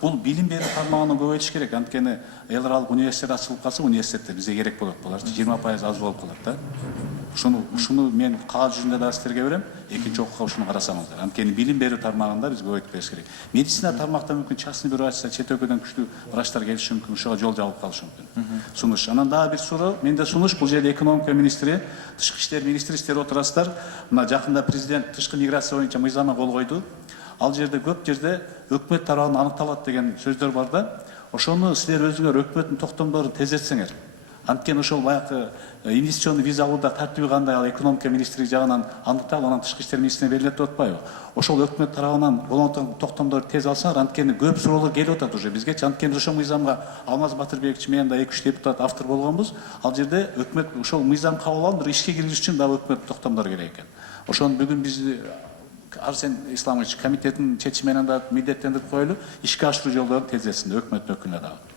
Бул билим берүү тармагын көбөйтүш керек. Анткени эл аралык университет ачылып калса, университетте бизге керек болот. Булар 20% аз болуп калат да. Ушуну мен кагаз жүзүндө да сиздерге берем. Экинчи окууга ушуну карасаңыздар. Анткени билим берүү тармагында биз көбөйтүп бериш керек. Медицина тармакта мүмкүн частный врач, чет өлкөдөн күчтүү врачтар келиши мүмкүн, ушуга жол жабылып калышы мүмкүн. Сунуш. Анан дагы бир суроо, менде сунуш, бул жерде экономика министри, тышкы иштер министри иштер отурасыздар. Мына жакында президент тышкы миграция боюнча мыйзамга кол койду. Ал жерде көп жерде өкмөт тарабынан аныкталат деген сөздөр бар да. Ошону силер өзүңөр өкмөттүн токтомдорун тездетсеңер. Анткени ошол баягы инвестиционный виза алууда тартиби кандай, ал экономика министри жагынан аныкталып, анан тышкы иштер министрине берилет деп атпайбы? Ошол өкмөт тарабынан болон токтомдорду тез алсаңар, анткени көп суроолор келип атат уже бизгечи. Анткени ошол мыйзамга Алмаз Батырбекович менен да 2-3 депутат автор болгонбуз. Ал жерде өкмөт ошол мыйзам кабыл алып, ишке киргизиш үчүн дагы өкмөт токтомдор керек экен. Ошону бүгүн биз Арсен Исламович комитеттин чечими менен да милдеттендирип коелу, ишке ашыруу жолдорун тездетсин өкмөттүн өкүлүнө дагы.